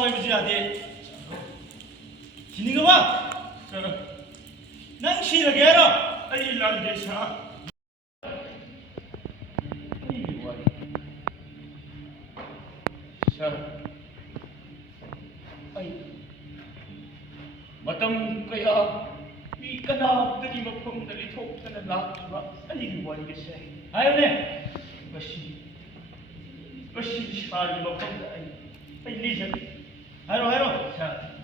와이브지 아디 지니가 난 싫어게 해라 아이 란데샤 자 아이 마땅 그야 이 까나들이 먹품들이 톡하는 나와 아니 원게세 아유네 것이 샤리 먹품다 아이 리전 하이로 자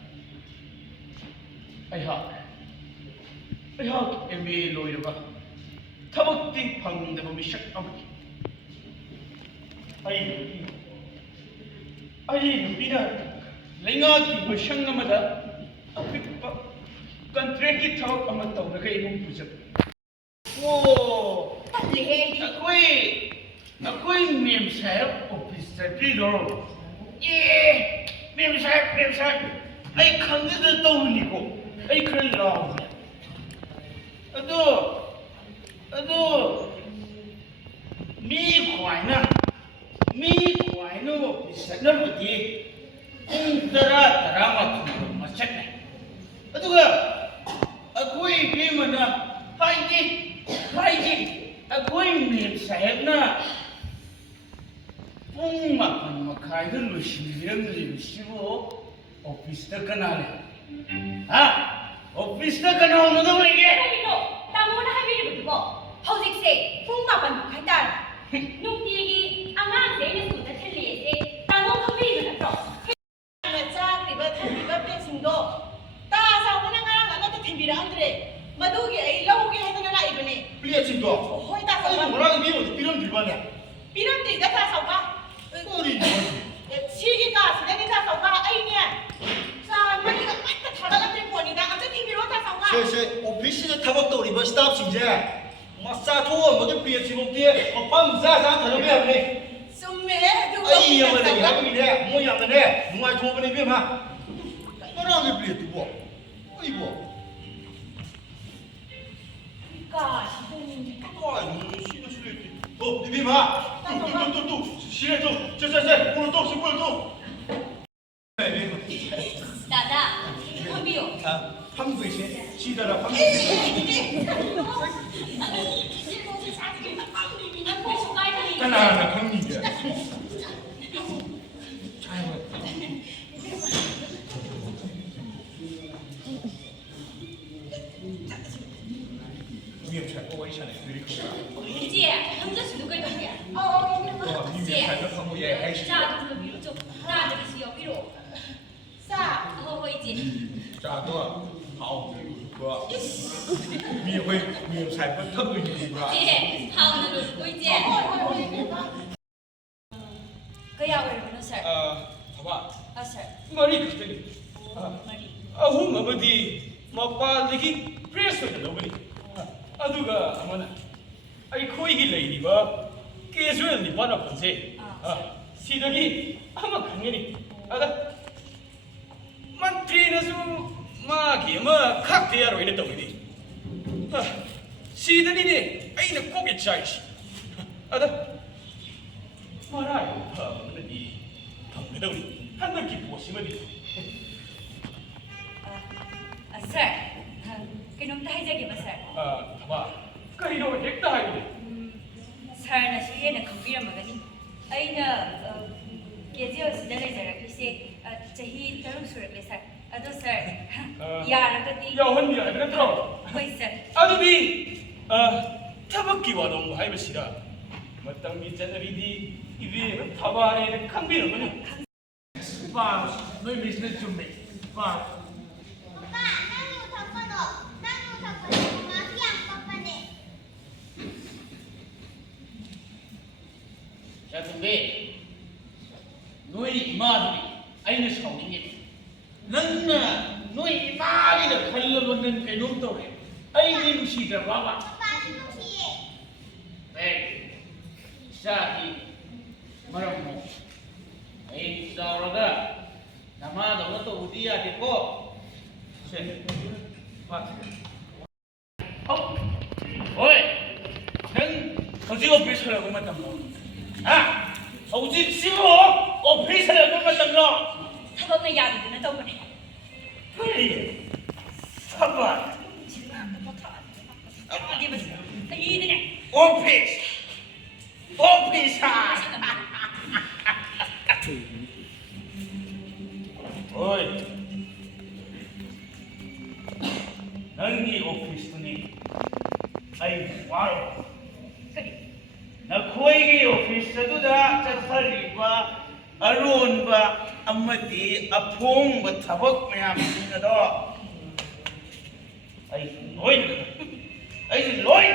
아이하 MBA 로이르가 타박디 방문대보 미션 아버지 아이 누비나 랭아기 미션 아마다 아피빠 컨트랙트 타박 아마 떠오르가 이놈 부적 오 아코이 밈사업 오피스터 뒤로 예 밈사업 아이 강제도 떠올리고 아이 그런 라우 mi khoai no bisana mudi tara ma chakne aduga akoi bi mana haiji akoi mi sahib na ma khai da lu shiram li shibo office ta kanale ha office ta kanal no da wege तामोना है मेरे बुद्धो हौजिक से Fung मापन खाइतार नुक्तिगी आंगां से ने सुदा थले से तामो खबी नत्रो ना चाक्रिबा थबिबा पेसिंगो ता सावना ngang anga ta thibira andre madugi ai lawgi hadana laibane प्लेसिंगो hoi ta sawa 뭐라 미 피럼 들바냐 piram ti da ta sawa 꼬리 시기 ka sine ta sawa ai ne sa mani ka mat ta thada ka te poni da amta thibiro ta sawa 오피스에 타박도 우리 뭐 스탑 신제 마사 토어 뭐게 피에치 목디에 오빠 무사사 다르게 하네 summe du 아이 야마네 야미네 뭐 야마네 누가 좋으니 비마 뭐라게 피에 두고 아이고 ka 아 시도 시도 비마 또 시래 저저저 오늘 또 오늘 또 다다 커비요 한국에 시다라 한국에 하나 한국이야 위에 잘 보고 있잖아요.姐，他们这许多个东西。姐，자，这个比如就，那这个是要比如，啥？然后会姐。자, 너好，哥，你会才不特别牛吧？姐，好，那个会姐。个要为什么事儿？好吧。事儿。 머리 그때니. 머리. 아후 뭐디 막발리기 프레스 넣어버리. 아두가 아마나. 아이 코이기 레이디가 깨수연이 바나 본세. 시덕이 아마 강연이. 아다. 만트리나서 마기 뭐 칵테일로 이랬던 거지. 시드니네 아이는 고개 차이시. 아다. 말아요. 그러니 방금 한 느낌 보시면 돼. sir, cái nông tay ra kìa mà sir. 봐봐. cái đồ 했다 하이네. sir là suy nghĩ là không biết mà cái gì. Anh là cái gì ở đây là cái gì? Chahi tarung surat le sir. Ado sir. Ya là cái gì? 야, 헌디야, 그랬더라. Oi sir. 아두비, 타박기와 너무 하이버시다. 마땅히 자들이디 이게 타바에 강비는 거냐? 봐, 너희 미스는 좀 매. 봐. 자, 근데 너희 이마들이 아이는 성인이 너는 너희 이마리를 갈려놓는 게 놈도래. 아이는 무시들 봐봐. 네, 자, 이 말하고 이 싸우러가 나마도 또 어디야 됐고, 세, 봐. 어이, 넌 어디 오피스라고 맞다 뭐? 아, 어디 지금 오피스라고 맞다 너? ꯊꯕꯛꯅ ꯌꯥꯗꯗꯅ ꯇꯧꯕꯅꯦ ꯀꯔꯤ ꯊꯕꯛ ꯑꯩꯗꯤꯅꯦ office ꯍꯣꯏ ꯅꯪꯒꯤ ꯑꯣꯐꯤꯁꯇꯨꯅꯤ ꯑꯩ ꯋꯥꯔꯣ ꯀꯔꯤ ꯅꯈꯣꯏꯒꯤ ꯑꯣꯐꯤꯁ ꯑꯗꯨꯗ ꯆꯠꯊꯔꯤꯕ ꯑꯔꯣꯟꯕ ꯑꯃꯗꯤ ꯑꯐꯣꯡꯕ ꯊꯕꯛ ꯃꯌꯥꯝꯁꯤꯡ ꯑꯗꯣ ꯑꯩ ꯂꯣꯏꯅ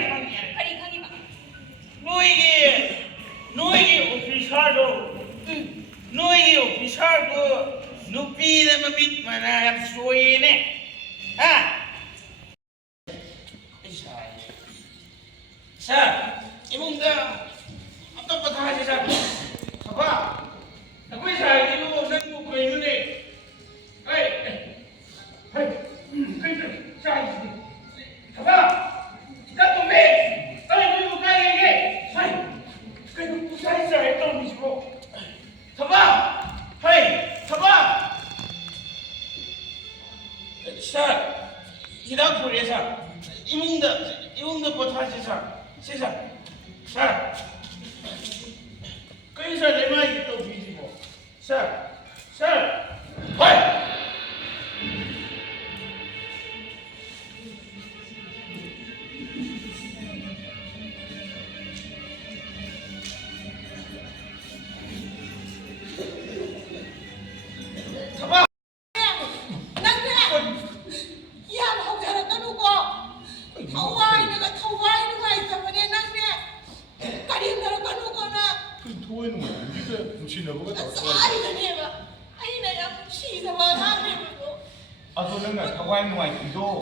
ꯈꯪꯉꯦ ꯀꯔꯤ ꯈꯪꯉꯤꯕ ꯅꯣꯏꯒꯤ ꯑꯣꯐꯤꯁꯥꯔꯗꯣ ꯅꯨꯄꯤꯗ ꯃꯃꯤꯠ ꯃꯅꯥ ꯌꯥꯝ ꯁꯣꯏꯌꯦꯅꯦ ꯍꯥ ꯁꯥꯔ 이몽다 어떤 거 다 하시자 봐봐 아까 사이로 넌 거이는데 에이 자 봐봐 나도 매 아니 그리고 가야게 사이 그리고 사이 했던 미시고 봐봐 하이 봐봐 자 이랑 소리에서 이몽다 버타시자 세상 자, 그래서 내 말이 또 뒤지고, 자, 헐! 가봐! 토에는 뭐 우리가 붙이려고가 나왔어. 아도 나 타와이 누아이 기도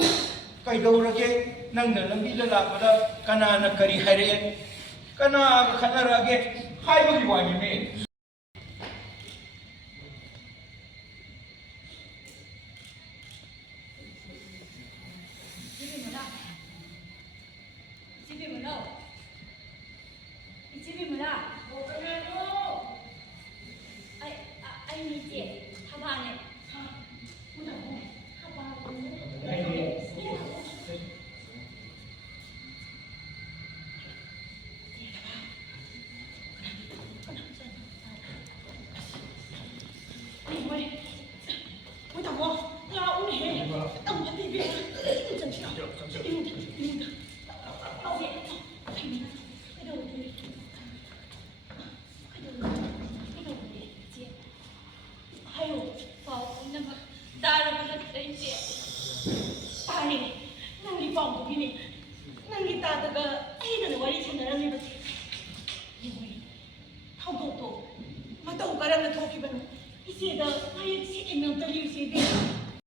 까이도르게 낭나 람비다 라보다 까나나 까리 하레 까나 카나라게 하이버기 와니메 Nang ipang ko gini, nang kita taga